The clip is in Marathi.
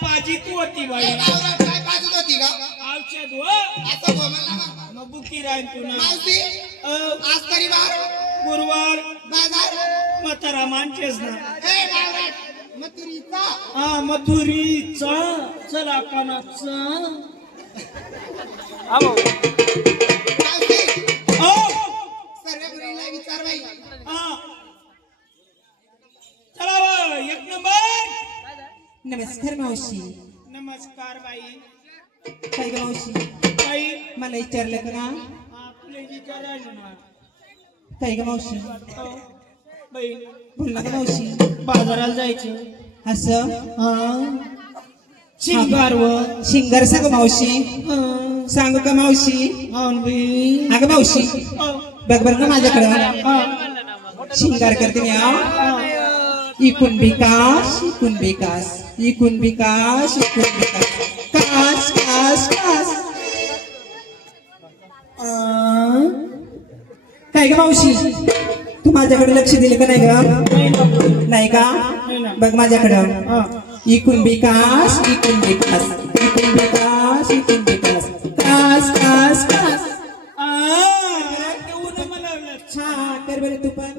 पाजी तू होती बाई. काय पाजत होती का? औषध हो असं बोल मला ना. मग बुकी राहील तुला मावशी अ, आज परिवार गुरुवार. बाजार म्हातारा मानतेस ना. ए गावरान मथुरीचा. हा मथुरीचा. चला कानाचा मावशी ओ सर्व मुलीला विचार बाई. हा चला व, एक नंबर नमस्कार मावशी. नमस्कार बाई. काय ग मावशी? बाई. मला विचारलं का ना. तुला विचारायला ना. काय ग मावशी? हो. बाई. बोल ना ग मावशी. बाजाराला जायचं. असं? हा. शिंगार व शिंगार सांग मावशी. सांगू का मावशी? हा बाई. अगं मावशी. हो. बघ बरं ना माझ्याकडं. हा. शिंगार करते मी हा. इकून विकास इकून विकास इकून विकास इकून विकास कास कास कास. काय ग मावशी तू माझ्याकडे लक्ष दिले का नाही ग? नाही का? बघ माझ्याकडं. इकून विकास इकून विकास इकून विकास इकून विकास कास कास कास हा. कर बरं तू पण.